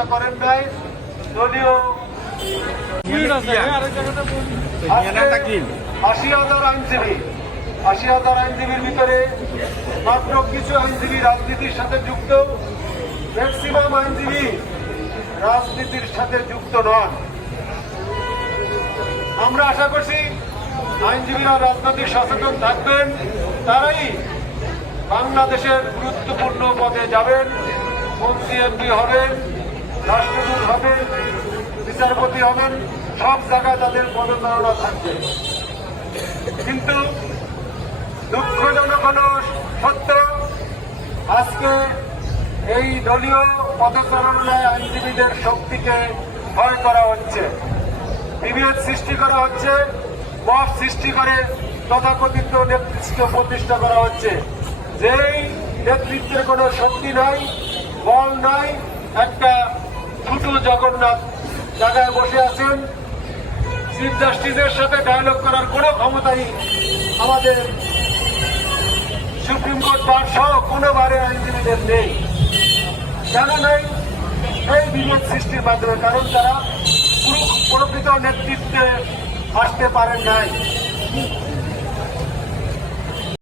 আশা করেন নাই। দলীয় 80,000 আইনজীবী, 80,000 আইনজীবীর ভিতরে মাত্র কিছু আইনজীবী রাজনীতির সাথে যুক্ত, ম্যাক্সিমাম আইনজীবী রাজনীতির সাথে যুক্ত নন। আমরা আশা করছি আইনজীবীরা রাজনৈতিক সচেতন থাকবেন, তারাই বাংলাদেশের গুরুত্বপূর্ণ পদে যাবেন, মন্ত্রী এমপি হবেন, রাষ্ট্রদূত হবেন, বিচারপতি হবেন, সব জায়গায় তাদের পদচারণা থাকবে। কিন্তু দুঃখজনক হল সত্য, আজকে এই দলীয় পদচারণায় আইনজীবীদের শক্তিকে ভয় করা হচ্ছে, বিভেদ সৃষ্টি করা হচ্ছে, মত সৃষ্টি করে তথাকথিত নেতৃত্ব প্রতিষ্ঠা করা হচ্ছে। যেই নেতৃত্বের কোনো শক্তি নাই, বল নাই, একটা ছোট জগন্নাথ জায়গায় বসে আছেন, চিফ জাস্টিসের সাথে ডায়ালগ করার কোনো ক্ষমতাই আমাদের সুপ্রিম কোর্ট বার সহ কোনোবারে আইনজীবীদের নেই। কেন নেই? এই বিভেদ সৃষ্টির মাধ্যমে, কারণ তারা প্রকৃত নেতৃত্বে আসতে পারেন নাই।